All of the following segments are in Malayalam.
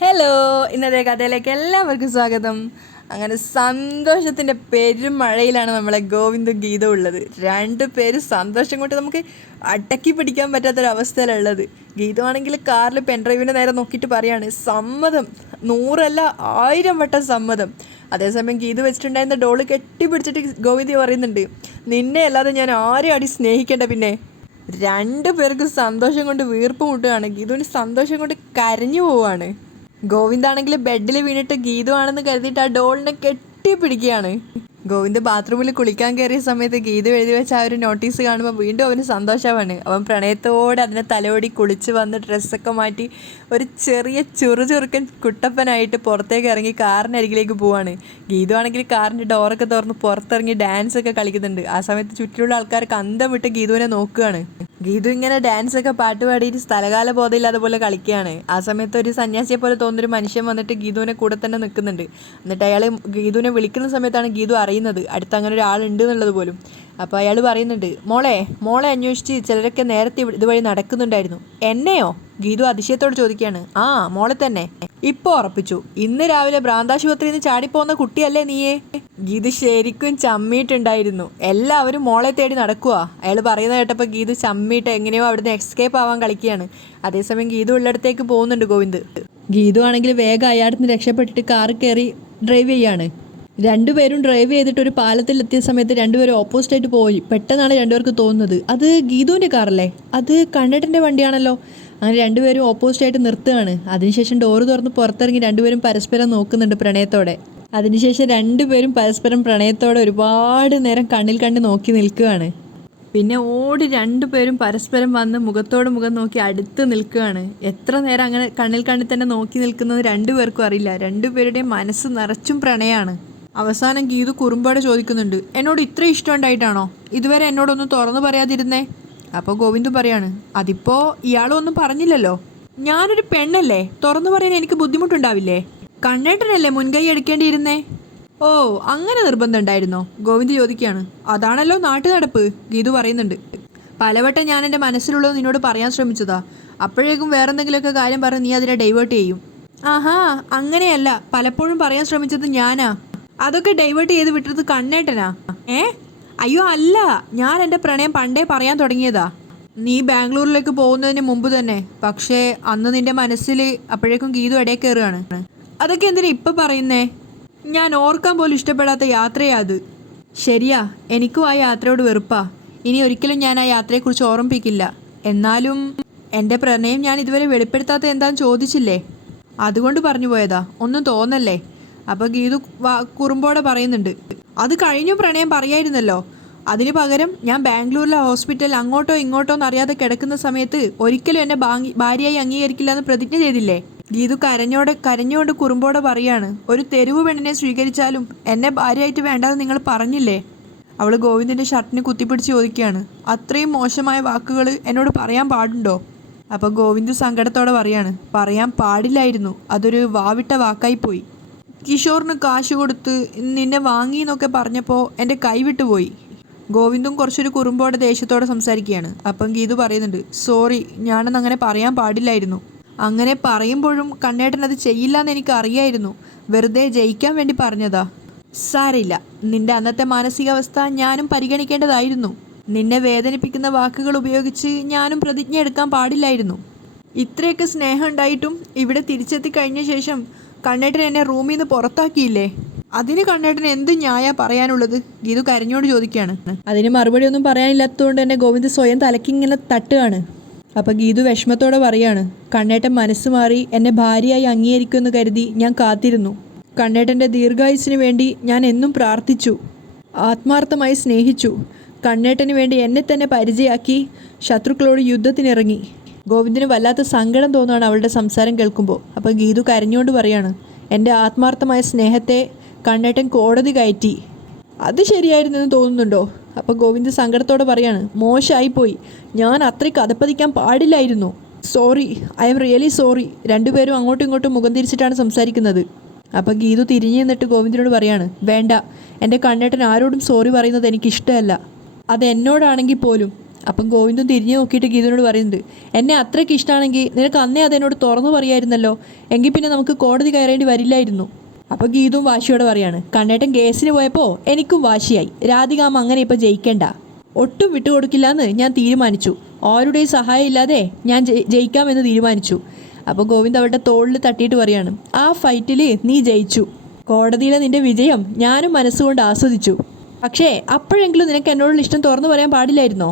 ഹലോ, ഇന്നത്തെ കഥയിലേക്ക് എല്ലാവർക്കും സ്വാഗതം. അങ്ങനെ സന്തോഷത്തിൻ്റെ പെരുമഴയിലാണ് നമ്മളെ ഗോവിന്ദും ഗീതവും ഉള്ളത്. രണ്ട് പേര് സന്തോഷം കൊണ്ട് നമുക്ക് അടക്കി പിടിക്കാൻ പറ്റാത്തൊരവസ്ഥയിലുള്ളത്. ഗീതമാണെങ്കിൽ കാറിൽ പെൻഡ്രൈവിൻ്റെ നേരെ നോക്കിയിട്ട് പറയാണ് സമ്മതം, 100 1000 വട്ടം സമ്മതം. അതേസമയം ഗീത വെച്ചിട്ടുണ്ടായിരുന്ന ഡോള് കെട്ടിപ്പിടിച്ചിട്ട് ഗോവിന്ദ പറയുന്നുണ്ട്, നിന്നെ അല്ലാതെ ഞാൻ ആരെയും അടി സ്നേഹിക്കേണ്ട. പിന്നെ രണ്ടു പേർക്കും സന്തോഷം കൊണ്ട് വീർപ്പ് മുട്ടുകയാണ്. ഗീതുവിന് സന്തോഷം കൊണ്ട് കരഞ്ഞു പോവാണ്. ഗോവിന്ദാണെങ്കിൽ ബെഡിൽ വീണിട്ട് ഗീതു ആണെന്ന് കരുതിയിട്ട് ആ ഡോളിനെ കെട്ടിപ്പിടിക്കുകയാണ്. ഗോവിന്ദ് ബാത്റൂമിൽ കുളിക്കാൻ കയറിയ സമയത്ത് ഗീതു എഴുതി വെച്ച ആ ഒരു നോട്ടീസ് കാണുമ്പോൾ വീണ്ടും അവന് സന്തോഷമാണ്. അവൻ പ്രണയത്തോടെ അതിനെ തലോടി കുളിച്ച് വന്ന് ഡ്രസ്സൊക്കെ മാറ്റി ഒരു ചെറിയ ചുറുചുറുക്കൻ കുട്ടപ്പനായിട്ട് പുറത്തേക്ക് ഇറങ്ങി കാറിനരികിലേക്ക് പോവാണ്. ഗീതു ആണെങ്കിൽ കാറിൻ്റെ ഡോറൊക്കെ തുറന്ന് പുറത്തിറങ്ങി ഡാൻസൊക്കെ കളിക്കുന്നുണ്ട്. ആ സമയത്ത് ചുറ്റിലുള്ള ആൾക്കാർക്ക് അന്തം വിട്ട് ഗീതുവിനെ നോക്കുകയാണ്. ഗീതു ഇങ്ങനെ ഡാൻസൊക്കെ പാട്ട് പാടിയിട്ട് സ്ഥലകാല ബോധമില്ലാതെ പോലെ കളിക്കുകയാണ്. ആ സമയത്ത് ഒരു സന്യാസിയെ പോലെ തോന്നുന്നൊരു മനുഷ്യൻ വന്നിട്ട് ഗീതുവിനെ കൂടെ തന്നെ നിൽക്കുന്നുണ്ട്. എന്നിട്ട് അയാൾ ഗീതുവിനെ വിളിക്കുന്ന സമയത്താണ് ഗീതു അറിയുന്നത് അടുത്ത് അങ്ങനെ ഒരാളുണ്ട് എന്നുള്ളത് പോലും. അപ്പോൾ അയാൾ പറയുന്നുണ്ട്, മോളെ അന്വേഷിച്ച് ചിലരൊക്കെ നേരത്തെ ഇതുവഴി നടക്കുന്നുണ്ടായിരുന്നു. എന്നെയോ? ഗീതു അതിശയത്തോട് ചോദിക്കുകയാണ്. ആ, മോളെ തന്നെ. ഇപ്പോൾ ഉറപ്പിച്ചു. ഇന്ന് രാവിലെ ഭ്രാന്താശുപത്രിയിൽ നിന്ന് ചാടിപ്പോകുന്ന കുട്ടിയല്ലേ നീയേ? ഗീതു ശരിക്കും ചമ്മിയിട്ടുണ്ടായിരുന്നു. എല്ലാവരും മോളെ തേടി നടക്കുക. അയാൾ പറയുന്നത് കേട്ടപ്പോൾ ഗീതു ചമ്മിയിട്ട് എങ്ങനെയോ അവിടുന്ന് എസ്കേപ്പ് ആവാൻ കളിക്കുകയാണ്. അതേസമയം ഗീതു ഉള്ളിടത്തേക്ക് പോകുന്നുണ്ട് ഗോവിന്ദ്. ഗീതു ആണെങ്കിൽ വേഗം അയാളിൽ നിന്ന് രക്ഷപ്പെട്ടിട്ട് കാറിൽ കയറി ഡ്രൈവ് ചെയ്യാണ്. രണ്ടുപേരും ഡ്രൈവ് ചെയ്തിട്ട് ഒരു പാലത്തിലെത്തിയ സമയത്ത് രണ്ടുപേരും ഓപ്പോസിറ്റായിട്ട് പോയി. പെട്ടെന്നാണ് രണ്ടുപേർക്ക് തോന്നുന്നത്, അത് ഗീതുവിൻ്റെ കാറല്ലേ, അത് കണ്ണേട്ടൻ്റെ വണ്ടിയാണല്ലോ. അങ്ങനെ രണ്ടുപേരും ഓപ്പോസിറ്റായിട്ട് നിർത്തുകയാണ്. അതിനുശേഷം ഡോറ് തുറന്ന് പുറത്തിറങ്ങി രണ്ടുപേരും പരസ്പരം നോക്കുന്നുണ്ട് പ്രണയത്തോടെ. അതിനുശേഷം രണ്ടുപേരും പരസ്പരം പ്രണയത്തോടെ ഒരുപാട് നേരം കണ്ണിൽ കണ്ട് നോക്കി നിൽക്കുകയാണ്. പിന്നെ ഓടി രണ്ടുപേരും പരസ്പരം വന്ന് മുഖത്തോട് മുഖം നോക്കി അടുത്ത് നിൽക്കുകയാണ്. എത്ര നേരം അങ്ങനെ കണ്ണിൽ കണ്ണിൽ തന്നെ നോക്കി നിൽക്കുന്നത് രണ്ടുപേർക്കും അറിയില്ല. രണ്ടുപേരുടെയും മനസ്സ് നിറച്ചും പ്രണയമാണ്. അവസാനം ഗീതു കുറുമ്പോടെ ചോദിക്കുന്നുണ്ട്, എന്നോട് ഇത്ര ഇഷ്ടമുണ്ടായിട്ടാണോ ഇതുവരെ എന്നോടൊന്നും തുറന്നു പറയാതിരുന്നേ? അപ്പോൾ ഗോവിന്ദു പറയാണ്, അതിപ്പോൾ ഇയാളൊന്നും പറഞ്ഞില്ലല്ലോ. ഞാനൊരു പെണ്ണല്ലേ, തുറന്നു പറയാൻ എനിക്ക് ബുദ്ധിമുട്ടുണ്ടാവില്ലേ? കണ്ണേട്ടനല്ലേ മുൻകൈ എടുക്കേണ്ടിയിരുന്നേ? ഓ, അങ്ങനെ നിർബന്ധം ഉണ്ടായിരുന്നോ? ഗോവിന്ദ് ചോദിക്കുകയാണ്. അതാണല്ലോ നാട്ടു നടപ്പ്, ഗീതു പറയുന്നുണ്ട്. പലവട്ടം ഞാൻ എൻ്റെ മനസ്സിലുള്ളത് നിന്നോട് പറയാൻ ശ്രമിച്ചതാ. അപ്പോഴേക്കും വേറെന്തെങ്കിലുമൊക്കെ കാര്യം പറഞ്ഞ് നീ അതിനെ ഡൈവേർട്ട് ചെയ്യും. ആഹാ, അങ്ങനെയല്ല, പലപ്പോഴും പറയാൻ ശ്രമിച്ചത് ഞാനാ. അതൊക്കെ ഡൈവേർട്ട് ചെയ്ത് വിട്ടത് കണ്ണേട്ടനാ? അയ്യോ അല്ല, ഞാൻ എൻ്റെ പ്രണയം പണ്ടേ പറയാൻ തുടങ്ങിയതാ, നീ ബാംഗ്ലൂരിലേക്ക് പോകുന്നതിന് മുമ്പ് തന്നെ. പക്ഷേ അന്ന് നിന്റെ മനസ്സിൽ അപ്പോഴേക്കും ഗീതു ഇടയിൽ കയറുകയാണ്. അതൊക്കെ എന്തിനാ ഇപ്പം പറയുന്നേ? ഞാൻ ഓർക്കാൻ പോലും ഇഷ്ടപ്പെടാത്ത യാത്രയാ അത്. ശരിയാ, എനിക്കും ആ യാത്രയോട് വെറുപ്പാ. ഇനി ഒരിക്കലും ഞാൻ ആ യാത്രയെക്കുറിച്ച് ഓർമ്മിപ്പിക്കില്ല. എന്നാലും എൻ്റെ പ്രണയം ഞാൻ ഇതുവരെ വെളിപ്പെടുത്താത്ത എന്താണെന്ന് ചോദിച്ചില്ലേ, അതുകൊണ്ട് പറഞ്ഞു പോയതാ, ഒന്നും തോന്നല്ലേ. അപ്പോൾ ഗീതു കുറുമ്പോടെ പറയുന്നുണ്ട്, അത് കഴിഞ്ഞു പ്രണയം പറയായിരുന്നല്ലോ. അതിന് പകരം ഞാൻ ബാംഗ്ലൂരിലെ ഹോസ്പിറ്റലിൽ അങ്ങോട്ടോ ഇങ്ങോട്ടോ എന്നറിയാതെ കിടക്കുന്ന സമയത്ത് ഒരിക്കലും എന്നെ ഭാര്യയായി അംഗീകരിക്കില്ല എന്ന് പ്രതിജ്ഞ ചെയ്തില്ലേ? ഗീതു കരഞ്ഞുകൊണ്ട് കുറുമ്പോടെ പറയാണ്, ഒരു തെരുവ് പെണ്ണിനെ സ്വീകരിച്ചാലും എന്നെ ഭാര്യയായിട്ട് വേണ്ടാന്ന് നിങ്ങൾ പറഞ്ഞില്ലേ? അവൾ ഗോവിന്ദിൻ്റെ ഷർട്ടിന് കുത്തിപ്പിടിച്ച് ചോദിക്കുകയാണ്, അത്രയും മോശമായ വാക്കുകൾ എന്നോട് പറയാൻ പാടുണ്ടോ? അപ്പോൾ ഗോവിന്ദ് സങ്കടത്തോടെ പറയാണ്, പറയാൻ പാടില്ലായിരുന്നു, അതൊരു വാവിട്ട വാക്കായി പോയി. കിഷോറിന് കാശ് കൊടുത്ത് നിന്നെ വാങ്ങി എന്നൊക്കെ പറഞ്ഞപ്പോൾ എൻ്റെ കൈവിട്ടുപോയി. ഗോവിന്ദും കുറച്ചൊരു കുറുമ്പോടെ ദേഷ്യത്തോടെ സംസാരിക്കുകയാണ്. അപ്പം ഗീതു പറയുന്നുണ്ട്, സോറി, ഞാനൊന്നും അങ്ങനെ പറയാൻ പാടില്ലായിരുന്നു. അങ്ങനെ പറയുമ്പോഴും കണ്ണേട്ടൻ അത് ചെയ്യില്ല എന്ന് എനിക്ക് അറിയായിരുന്നു. വെറുതെ ജയിക്കാൻ വേണ്ടി പറഞ്ഞതാ. സാരില്ല, നിന്റെ അന്നത്തെ മാനസികാവസ്ഥ ഞാനും പരിഗണിക്കേണ്ടതായിരുന്നു. നിന്നെ വേദനിപ്പിക്കുന്ന വാക്കുകൾ ഉപയോഗിച്ച് ഞാനും പ്രതിജ്ഞ എടുക്കാൻ പാടില്ലായിരുന്നു. ഇത്രയൊക്കെ സ്നേഹം ഉണ്ടായിട്ടും ഇവിടെ തിരിച്ചെത്തി കഴിഞ്ഞ ശേഷം കണ്ണേട്ടൻ എന്നെ റൂമിൽ നിന്ന് പുറത്താക്കിയില്ലേ? അതിന് കണ്ണേട്ടൻ എന്ത് ന്യായ പറയാനുള്ളത്? ഗീതു കരഞ്ഞോട് ചോദിക്കുകയാണ്. അതിന് മറുപടി ഒന്നും പറയാനില്ലാത്തതുകൊണ്ട് തന്നെ ഗോവിന്ദ് സ്വയം തലക്കിങ്ങനെ തട്ടുകയാണ്. അപ്പോൾ ഗീതു വിഷമത്തോടെ പറയാണ്, കണ്ണേട്ടൻ മനസ്സ് മാറി എന്നെ ഭാര്യയായി അംഗീകരിക്കുമെന്ന് കരുതി ഞാൻ കാത്തിരുന്നു. കണ്ണേട്ടൻ്റെ ദീർഘായുസിന് വേണ്ടി ഞാൻ എന്നും പ്രാർത്ഥിച്ചു, ആത്മാർത്ഥമായി സ്നേഹിച്ചു. കണ്ണേട്ടന് വേണ്ടി എന്നെ തന്നെ പരിചയമാക്കി ശത്രുക്കളോട് യുദ്ധത്തിനിറങ്ങി. ഗോവിന്ദിന് വല്ലാത്ത സങ്കടം തോന്നുകയാണ് അവളുടെ സംസാരം കേൾക്കുമ്പോൾ. അപ്പോൾ ഗീതു കരഞ്ഞുകൊണ്ട് പറയാണ്, എൻ്റെ ആത്മാർത്ഥമായ സ്നേഹത്തെ കണ്ണേട്ടൻ കോടതി കയറ്റി. അത് ശരിയായിരുന്നെന്ന് തോന്നുന്നുണ്ടോ? അപ്പോൾ ഗോവിന്ദ് സങ്കടത്തോടെ പറയാണ്, മോശമായിപ്പോയി, ഞാൻ അത്രയ്ക്ക് അതപ്പതിക്കാൻ പാടില്ലായിരുന്നു. Sorry, I am really sorry. രണ്ടുപേരും അങ്ങോട്ടും ഇങ്ങോട്ടും മുഖം തിരിച്ചിട്ടാണ് സംസാരിക്കുന്നത്. അപ്പോൾ ഗീതു തിരിഞ്ഞു നിന്നിട്ട് ഗോവിന്ദിനോട് പറയാണ്, വേണ്ട, എൻ്റെ കണ്ണേട്ടൻ ആരോടും സോറി പറയുന്നത് എനിക്കിഷ്ടമല്ല. അത് എന്നോടാണെങ്കിൽ പോലും. അപ്പം ഗോവിന്ദൻ തിരിഞ്ഞു നോക്കിയിട്ട് ഗീതുവിനോട് പറയുന്നുണ്ട്, എന്നെ അത്രയ്ക്ക് ഇഷ്ടമാണെങ്കിൽ നിനക്ക് അന്നേ അതെന്നോട് തുറന്നു പറയായിരുന്നല്ലോ, എങ്കിൽ പിന്നെ നമുക്ക് കോടതി കയറേണ്ടി വരില്ലായിരുന്നു. അപ്പോൾ ഗീതുവും വാശിയോടെ പറയാണ്, കണ്ണേട്ടൻ കേസിന് പോയപ്പോൾ എനിക്കും വാശിയായി, രാധികാമ്മ അങ്ങനെ ഇപ്പോൾ ജയിക്കേണ്ട, ഒട്ടും വിട്ടുകൊടുക്കില്ല എന്ന് ഞാൻ തീരുമാനിച്ചു, ആരുടെയും സഹായം ഇല്ലാതെ ഞാൻ ജയിക്കാമെന്ന് തീരുമാനിച്ചു. അപ്പോൾ ഗോവിന്ദ് അവളുടെ തോളിൽ തട്ടിയിട്ട് പറയാണ്, ആ ഫൈറ്റിൽ നീ ജയിച്ചു, കോടതിയിലെ നിന്റെ വിജയം ഞാനും മനസ്സുകൊണ്ട് ആസ്വദിച്ചു. പക്ഷേ അപ്പോഴെങ്കിലും നിനക്ക് എന്നോടുള്ള ഇഷ്ടം തുറന്നു പറയാൻ പാടില്ലായിരുന്നോ?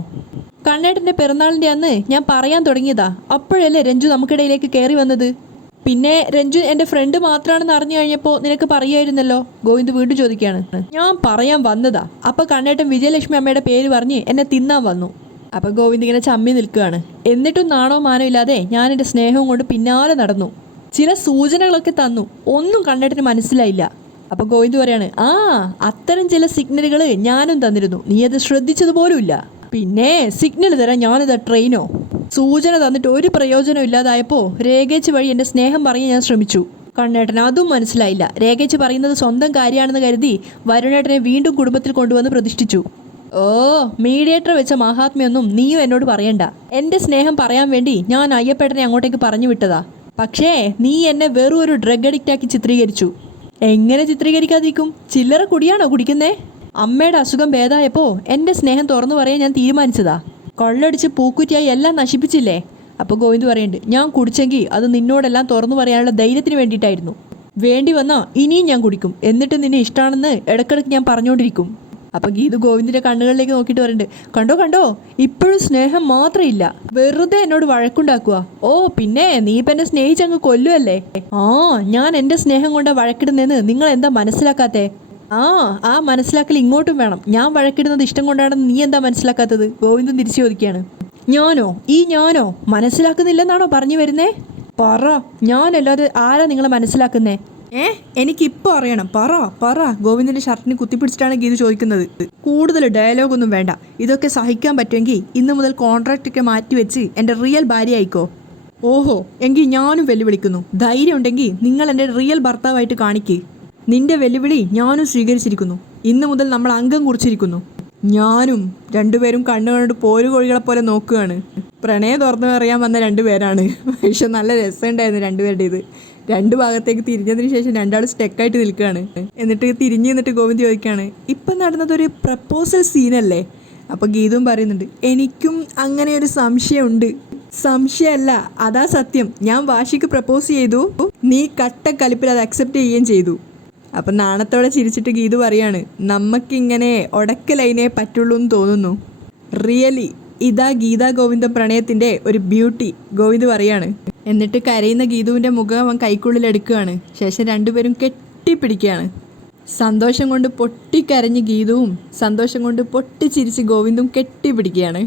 കണ്ണേട്ടൻ്റെ പിറന്നാളിൻ്റെ അന്ന് ഞാൻ പറയാൻ തുടങ്ങിയതാ, അപ്പോഴല്ലേ രഞ്ജു നമുക്കിടയിലേക്ക് കയറി വന്നത്. പിന്നെ രഞ്ജു എൻ്റെ ഫ്രണ്ട് മാത്രമാണെന്ന് അറിഞ്ഞു കഴിഞ്ഞപ്പോൾ നിനക്ക് പറയായിരുന്നല്ലോ. ഗോവിന്ദ് വീണ്ടും ചോദിക്കുകയാണ്, ഞാൻ പറയാൻ വന്നതാ, അപ്പോൾ കണ്ണേട്ടൻ വിജയലക്ഷ്മി അമ്മയുടെ പേര് പറഞ്ഞ് എന്നെ തിന്നാൻ വന്നു. അപ്പോൾ ഗോവിന്ദ് ഇങ്ങനെ ചമ്മി നിൽക്കുകയാണ്. എന്നിട്ടും നാണോ മാനോ ഇല്ലാതെ ഞാൻ എൻ്റെ സ്നേഹവും കൊണ്ട് പിന്നാലെ നടന്നു, ചില സൂചനകളൊക്കെ തന്നു, ഒന്നും കണ്ണേട്ടന് മനസ്സിലായില്ല. അപ്പോൾ ഗോവിന്ദ് പറയാണ്, ആ അത്തരം ചില സിഗ്നലുകൾ ഞാനും തന്നിരുന്നു, നീ അത് ശ്രദ്ധിച്ചതുപോലുമില്ല. പിന്നെ സിഗ്നൽ തരാൻ ഞാനിതാ ട്രെയിനോ? സൂചന തന്നിട്ട് ഒരു പ്രയോജനം ഇല്ലാതായപ്പോൾ രേഖേച്ച് വഴി എൻ്റെ സ്നേഹം പറഞ്ഞ് ഞാൻ ശ്രമിച്ചു. കണ്ണേട്ടൻ അതും മനസ്സിലായില്ല. രേഖേച്ച് പറയുന്നത് സ്വന്തം കാര്യമാണെന്ന് കരുതി വരുണേട്ടനെ വീണ്ടും കുടുംബത്തിൽ കൊണ്ടുവന്ന് പ്രതിഷ്ഠിച്ചു. ഓ, മീഡിയേറ്റർ വെച്ച മഹാത്മ്യൊന്നും നീയും എന്നോട് പറയണ്ട. എൻ്റെ സ്നേഹം പറയാൻ വേണ്ടി ഞാൻ അയ്യപ്പേട്ടനെ അങ്ങോട്ടേക്ക് പറഞ്ഞു വിട്ടതാ. പക്ഷേ നീ എന്നെ വെറും ഒരു ഡ്രഗ് അഡിക്റ്റാക്കി ചിത്രീകരിച്ചു. എങ്ങനെ ചിത്രീകരിക്കാതിരിക്കും? ചില്ലറ കുടിയാണോ കുടിക്കുന്നേ? അമ്മയുടെ അസുഖം ഭേദമായപ്പോൾ എൻ്റെ സ്നേഹം തുറന്നു പറയാൻ ഞാൻ തീരുമാനിച്ചതാ. കൊള്ളടിച്ച് പൂക്കുറ്റിയായി എല്ലാം നശിപ്പിച്ചില്ലേ? അപ്പോൾ ഗോവിന്ദ് പറയുന്നുണ്ട്, ഞാൻ കുടിച്ചെങ്കിൽ അത് നിന്നോടെല്ലാം തുറന്നു പറയാനുള്ള ധൈര്യത്തിന് വേണ്ടിയിട്ടായിരുന്നു. വേണ്ടി വന്നാൽ ഇനിയും ഞാൻ കുടിക്കും, എന്നിട്ട് നിന്നെ ഇഷ്ടമാണെന്ന് ഇടയ്ക്കിടയ്ക്ക് ഞാൻ പറഞ്ഞുകൊണ്ടിരിക്കും. അപ്പോൾ ഗീതു ഗോവിന്ദിൻ്റെ കണ്ണുകളിലേക്ക് നോക്കിയിട്ട് പറയുന്നുണ്ട്, കണ്ടോ കണ്ടോ, ഇപ്പോഴും സ്നേഹം മാത്രമില്ല, വെറുതെ എന്നോട് വഴക്കുണ്ടാക്കുക. ഓ പിന്നെ നീ ഇപ്പം എന്നെ സ്നേഹിച്ചങ്ങ് കൊല്ലുമല്ലേ? ആ, ഞാൻ എൻ്റെ സ്നേഹം കൊണ്ടാണ് വഴക്കിടുന്നതെന്ന് നിങ്ങൾ എന്താ മനസ്സിലാക്കാത്തേ? ആ മനസ്സിലാക്കൽ ഇങ്ങോട്ടും വേണം. ഞാൻ വഴക്കിടുന്നത് ഇഷ്ടം കൊണ്ടാണെന്ന് നീ എന്താ മനസ്സിലാക്കാത്തത്? ഗോവിന്ദൻ തിരിച്ചു ചോദിക്കുകയാണ്. ഞാനോ മനസ്സിലാക്കുന്നില്ലെന്നാണോ പറഞ്ഞു വരുന്നേ? പറ, ഞാനല്ലാതെ ആരാ നിങ്ങളെ മനസ്സിലാക്കുന്നേ? എനിക്കിപ്പോൾ അറിയണം, പറ. ഗോവിന്ദൻ്റെ ഷർട്ടിന് കുത്തിപ്പിടിച്ചിട്ടാണ് ഗീതു ചോദിക്കുന്നത്. കൂടുതൽ ഡയലോഗൊന്നും വേണ്ട. ഇതൊക്കെ സഹിക്കാൻ പറ്റുമെങ്കിൽ ഇന്ന് മുതൽ കോൺട്രാക്റ്റ് ഒക്കെ മാറ്റിവെച്ച് എൻ്റെ റിയൽ ഭാര്യ ആയിക്കോ. ഓഹോ, എങ്കിൽ ഞാനും വെല്ലുവിളിക്കുന്നു. ധൈര്യം ഉണ്ടെങ്കിൽ നിങ്ങൾ എൻ്റെ റിയൽ ഭർത്താവായിട്ട് കാണിക്കേ. നിന്റെ വെല്ലുവിളി ഞാനും സ്വീകരിച്ചിരിക്കുന്നു. ഇന്ന് മുതൽ നമ്മൾ അംഗം കുറിച്ചിരിക്കുന്നു. ഞാനും. രണ്ടുപേരും കണ്ണുകൊണ്ട് പോരുകോഴികളെ പോലെ നോക്കുകയാണ്. പ്രണയം തുറന്നു പറയാൻ വന്ന രണ്ടുപേരാണ്. പക്ഷെ നല്ല രസമുണ്ടായിരുന്നു രണ്ടുപേരുടെ ഇത്. രണ്ട് ഭാഗത്തേക്ക് തിരിഞ്ഞതിന് ശേഷം രണ്ടാളും സ്റ്റെക്കായിട്ട് നിൽക്കുകയാണ്. എന്നിട്ട് തിരിഞ്ഞു നിന്നിട്ട് ഗോവിന്ദ് ചോദിക്കുകയാണ്, ഇപ്പം നടന്നതൊരു പ്രപ്പോസൽ സീനല്ലേ? അപ്പോൾ ഗീതുവും പറയുന്നുണ്ട്, എനിക്കും അങ്ങനെ ഒരു സംശയമുണ്ട്. സംശയമല്ല, അതാ സത്യം. ഞാൻ വാശിക്ക് പ്രപ്പോസ് ചെയ്തു, നീ കട്ടക്കലിപ്പിൽ അത് അക്സെപ്റ്റ് ചെയ്യുകയും ചെയ്തു. അപ്പം നാണത്തോടെ ചിരിച്ചിട്ട് ഗീതു പറയാണ്, നമുക്കിങ്ങനെ ഒടക്ക ലൈനേ പറ്റുള്ളൂ എന്ന് തോന്നുന്നു. റിയലി ഇതാ ഗീതാ ഗോവിന്ദ പ്രണയത്തിൻ്റെ ഒരു ബ്യൂട്ടി, ഗോവിന്ദ് പറയാണ്. എന്നിട്ട് കരയുന്ന ഗീതുവിൻ്റെ മുഖം അവൻ കൈക്കുള്ളിലെടുക്കുകയാണ്. ശേഷം രണ്ടുപേരും കെട്ടിപ്പിടിക്കുകയാണ്. സന്തോഷം കൊണ്ട് പൊട്ടിക്കരഞ്ഞ് ഗീതുവും സന്തോഷം കൊണ്ട് പൊട്ടിച്ചിരിച്ച് ഗോവിന്ദും കെട്ടിപ്പിടിക്കുകയാണ്.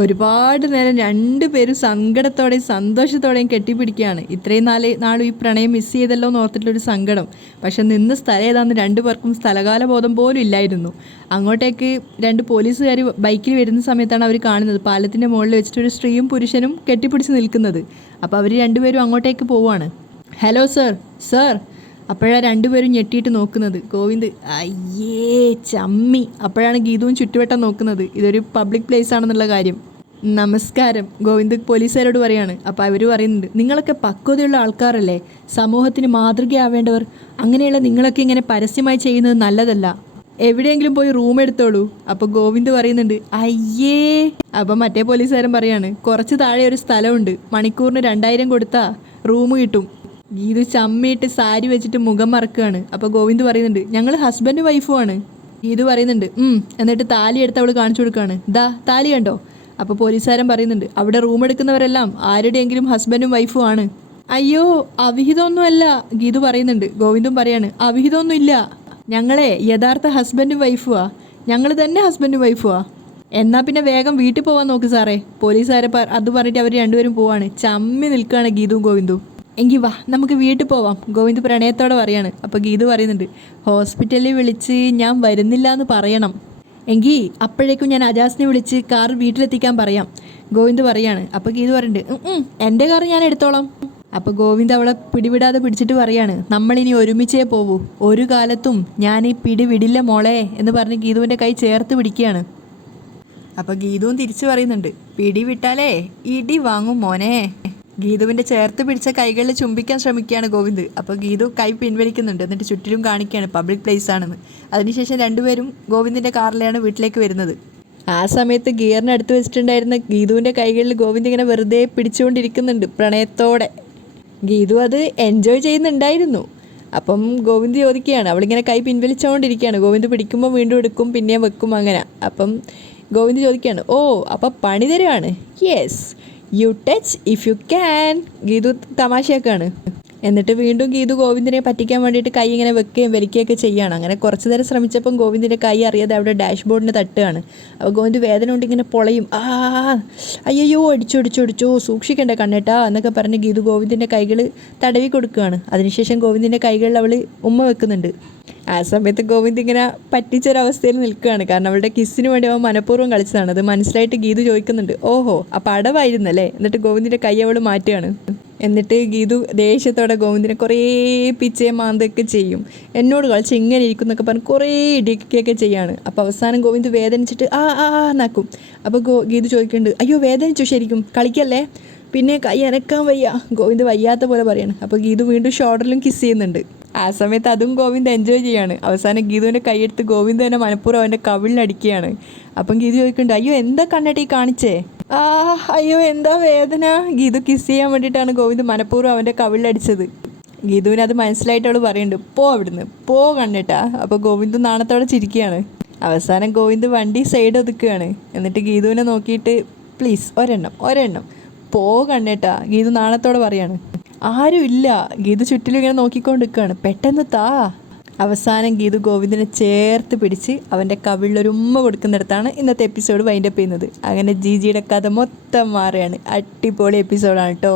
ഒരുപാട് നേരം രണ്ടുപേരും സങ്കടത്തോടെയും സന്തോഷത്തോടെയും കെട്ടിപ്പിടിക്കുകയാണ്. ഇത്രയും നാളും ഈ പ്രണയം മിസ് ചെയ്തല്ലോ എന്ന് ഓർത്തിട്ടുള്ളൊരു സങ്കടം. പക്ഷെ നിന്ന് സ്ഥലം ഏതാന്ന് രണ്ടു പേർക്കും സ്ഥലകാല ബോധം പോലും ഇല്ലായിരുന്നു. അങ്ങോട്ടേക്ക് രണ്ട് പോലീസുകാർ ബൈക്കിൽ വരുന്ന സമയത്താണ് അവർ കാണുന്നത്, പാലത്തിൻ്റെ മുകളിൽ വെച്ചിട്ട് ഒരു സ്ത്രീയും പുരുഷനും കെട്ടിപ്പിടിച്ച് നിൽക്കുന്നത്. അപ്പോൾ അവർ രണ്ടുപേരും അങ്ങോട്ടേക്ക് പോവുകയാണ്. Hello sir. അപ്പോഴാണ് രണ്ടുപേരും ഞെട്ടിയിട്ട് നോക്കുന്നത്. ഗോവിന്ദ് അയ്യേ ചമ്മി. അപ്പോഴാണ് ഗീതുവും ചുറ്റുവട്ടം നോക്കുന്നത്, ഇതൊരു പബ്ലിക് പ്ലേസ് ആണെന്നുള്ള കാര്യം. നമസ്കാരം, ഗോവിന്ദ് പോലീസുകാരോട് പറയാണ്. അപ്പോൾ അവർ പറയുന്നുണ്ട്, നിങ്ങളൊക്കെ പക്വതയുള്ള ആൾക്കാരല്ലേ, സമൂഹത്തിന് മാതൃകയാവേണ്ടവർ. അങ്ങനെയുള്ള നിങ്ങളൊക്കെ ഇങ്ങനെ പരസ്യമായി ചെയ്യുന്നത് നല്ലതല്ല. എവിടെയെങ്കിലും പോയി റൂം എടുത്തോളൂ. അപ്പോൾ ഗോവിന്ദ് പറയുന്നുണ്ട്, അയ്യേ. അപ്പം മറ്റേ പോലീസുകാരൻ പറയാണ്, കുറച്ച് താഴെ ഒരു സ്ഥലമുണ്ട്, മണിക്കൂറിന് 2000 കൊടുത്താൽ റൂം കിട്ടും. ഗീതു ചമ്മിയിട്ട് സാരി വെച്ചിട്ട് മുഖം മറക്കുകയാണ്. അപ്പോൾ ഗോവിന്ദ് പറയുന്നുണ്ട്, ഞങ്ങൾ ഹസ്ബൻഡ് വൈഫുമാണ്. ഗീതു പറയുന്നുണ്ട്, എന്നിട്ട് താലി എടുത്ത് അവൾ കാണിച്ചു കൊടുക്കുകയാണ്. ദാ താലി കണ്ടോ? അപ്പോൾ പോലീസുകാരൻ പറയുന്നുണ്ട്, അവിടെ റൂം എടുക്കുന്നവരെല്ലാം ആരുടെയെങ്കിലും ഹസ്ബൻഡും വൈഫും ആണ്. അയ്യോ അവിഹിതമൊന്നുമല്ല, ഗീതു പറയുന്നുണ്ട്. ഗോവിന്ദും പറയാണ്, അവിഹിതമൊന്നും ഇല്ല, ഞങ്ങളെ യഥാർത്ഥ ഹസ്ബൻഡും വൈഫുവാ, ഞങ്ങൾ തന്നെ ഹസ്ബൻഡും വൈഫുവാ. എന്നാൽ പിന്നെ വേഗം വീട്ടിൽ പോകാൻ നോക്ക് സാറേ. പോലീസുകാരെ അത് പറഞ്ഞിട്ട് അവർ രണ്ടുപേരും പോവാണ്. ചമ്മി നിൽക്കുകയാണ് ഗീതുവും ഗോവിന്ദും. എങ്കിൽ വാ നമുക്ക് വീട്ടിൽ പോവാം, ഗോവിന്ദ് പ്രണയത്തോടെ പറയാണ്. അപ്പോൾ ഗീതു പറയുന്നുണ്ട്, ഹോസ്പിറ്റലിൽ വിളിച്ച് ഞാൻ വരുന്നില്ല എന്ന് പറയണം. എങ്കിൽ അപ്പോഴേക്കും ഞാൻ അജാസിനെ വിളിച്ച് കാർ വീട്ടിലെത്തിക്കാൻ പറയാം, ഗോവിന്ദ് പറയാണ്. അപ്പോൾ ഗീതു പറയുന്നുണ്ട്, എൻ്റെ കാർ ഞാൻ എടുത്തോളാം. അപ്പോൾ ഗോവിന്ദ് അവളെ പിടിവിടാതെ പിടിച്ചിട്ട് പറയാണ്, നമ്മളിനി ഒരുമിച്ചേ പോവൂ, ഒരു കാലത്തും ഞാൻ ഈ പിടി വിടില്ല മോളെ എന്ന് പറഞ്ഞ് ഗീതുവിൻ്റെ കൈ ചേർത്ത് പിടിക്കുകയാണ്. അപ്പോൾ ഗീതുവും തിരിച്ചു പറയുന്നുണ്ട്, പിടി വിട്ടാലേ ഇടി വാങ്ങും മോനെ. ഗീതുവിൻ്റെ ചേർത്ത് പിടിച്ച കൈകളിൽ ചുംബിക്കാൻ ശ്രമിക്കുകയാണ് ഗോവിന്ദ്. അപ്പോൾ ഗീതു കൈ പിൻവലിക്കുന്നുണ്ട്. എന്നിട്ട് ചുറ്റിലും കാണിക്കുകയാണ് പബ്ലിക് പ്ലേസ് ആണെന്ന്. അതിനുശേഷം രണ്ടുപേരും ഗോവിന്ദിൻ്റെ കാറിലാണ് വീട്ടിലേക്ക് വരുന്നത്. ആ സമയത്ത് ഗിയറിന് അടുത്ത് വെച്ചിട്ടുണ്ടായിരുന്ന ഗീതുവിൻ്റെ കൈകളിൽ ഗോവിന്ദ് ഇങ്ങനെ വെറുതെ പിടിച്ചുകൊണ്ടിരിക്കുന്നുണ്ട് പ്രണയത്തോടെ. ഗീതു അത് എൻജോയ് ചെയ്യുന്നുണ്ടായിരുന്നു. അപ്പം ഗോവിന്ദ് ചോദിക്കുകയാണ്, അവളിങ്ങനെ കൈ പിൻവലിച്ചുകൊണ്ടിരിക്കുകയാണ്. ഗോവിന്ദ് പിടിക്കുമ്പോൾ വീണ്ടും എടുക്കും, പിന്നെയും വെക്കും, അങ്ങനെ. അപ്പം ഗോവിന്ദ് ചോദിക്കുകയാണ്, ഓ അപ്പോൾ പണി തരുവാണ്. Yes, you touch if you can. Geethu തമാശയാക്കാണ്. എന്നിട്ട് വീണ്ടും ഗീതു ഗോവിന്ദിനെ പറ്റിക്കാൻ വേണ്ടിയിട്ട് കൈ ഇങ്ങനെ വെക്കുകയും വലിക്കുകയൊക്കെ ചെയ്യുകയാണ്. അങ്ങനെ കുറച്ച് നേരം ശ്രമിച്ചപ്പം ഗോവിന്ദിൻ്റെ കൈ അറിയാതെ അവിടെ ഡാഷ്ബോർഡിന് തട്ടുകയാണ്. അപ്പോൾ ഗോവിന്ദ് വേദന കൊണ്ട് ഇങ്ങനെ പൊളയും. അയ്യോ അടിച്ചോ സൂക്ഷിക്കണ്ട കണ്ണേട്ടാ എന്നൊക്കെ പറഞ്ഞ് ഗീതു ഗോവിന്ദിൻ്റെ കൈകൾ തടവി കൊടുക്കുകയാണ്. അതിനുശേഷം ഗോവിന്ദിൻ്റെ കൈകളിൽ അവൾ ഉമ്മ വെക്കുന്നുണ്ട്. ആ സമയത്ത് ഗോവിന്ദ് ഇങ്ങനെ പറ്റിച്ചൊരവസ്ഥയിൽ നിൽക്കുകയാണ്. കാരണം അവളുടെ കിസ്സിന് വേണ്ടി അവൻ മനഃപൂർവ്വം കളിച്ചതാണ്. അത് മനസ്സിലായിട്ട് ഗീതു ചോദിക്കുന്നുണ്ട്, ഓഹോ അപ്പം അടവായിരുന്നല്ലേ. എന്നിട്ട് ഗോവിന്ദിൻ്റെ കൈ അവൾ മാറ്റുകയാണ്. എന്നിട്ട് ഗീതു ദേഷ്യത്തോടെ ഗോവിന്ദിനെ കുറേ പിച്ചയും മാന്തൊക്കെ ചെയ്യും. എന്നോട് കളിച്ച് ഇങ്ങനെ ഇരിക്കും എന്നൊക്കെ പറഞ്ഞ് കുറേ ഇടിക്കുകയൊക്കെ ചെയ്യാണ്. അപ്പോൾ അവസാനം ഗോവിന്ദ് വേദനിച്ചിട്ട് നാക്കും. അപ്പോൾ ഗീതു ചോദിക്കുന്നുണ്ട്, അയ്യോ വേദനിച്ചു ശരിക്കും, കളിക്കല്ലേ. പിന്നെ കൈ അനക്കാൻ വയ്യ. ഗോവിന്ദ് വയ്യാത്ത പോലെ പറയാണ്. അപ്പോൾ ഗീതു വീണ്ടും ഷോൾഡറിലും കിസ് ചെയ്യുന്നുണ്ട്. ആ സമയത്ത് അതും ഗോവിന്ദ് എൻജോയ് ചെയ്യാണ്. അവസാനം ഗീതുവിൻ്റെ കൈയെടുത്ത് ഗോവിന്ദ് തന്നെ മനഃപൂർവ്വം അവൻ്റെ കവിളിനടിക്കുകയാണ്. അപ്പം ഗീതു ചോദിക്കുന്നുണ്ട്, അയ്യോ എന്താ കണ്ണേട്ടി കാണിച്ചേ. അയ്യോ എന്താ വേദന. ഗീതു കിസ് ചെയ്യാൻ വേണ്ടിയിട്ടാണ് ഗോവിന്ദ് മനഃപൂർവ്വം അവൻ്റെ കവിളിലടിച്ചത്. ഗീതുവിന് അത് മനസ്സിലായിട്ട് അവൾ പറയുന്നുണ്ട്, പോ അവിടുന്ന് പോ കണ്ണേട്ടാ. അപ്പോൾ ഗോവിന്ദ് നാണത്തോടെ ചിരിക്കുകയാണ്. അവസാനം ഗോവിന്ദ് വണ്ടി സൈഡ് ഒതുക്കുകയാണ്. എന്നിട്ട് ഗീതുവിനെ നോക്കിയിട്ട്, പ്ലീസ് ഒരെണ്ണം പോ കണ്ണേട്ടാ. ഗീതു നാണത്തോടെ പറയാണ്. ആരുമില്ല. ഗീതു ചുറ്റിലും ഇങ്ങനെ നോക്കിക്കൊണ്ട് നിൽക്കുകയാണ്. പെട്ടെന്ന് താ. അവസാനം ഗീതു ഗോവിന്ദിനെ ചേർത്ത് പിടിച്ച് അവൻ്റെ കവിളിലൊരു ഉമ്മ കൊടുക്കുന്നിടത്താണ് ഇന്നത്തെ എപ്പിസോഡ് വൈൻഡപ്പ് ചെയ്യുന്നത്. അങ്ങനെ ജിജിയുടെ കഥ മൊത്തം മാറുകയാണ്. അടിപൊളി എപ്പിസോഡാണ് കേട്ടോ.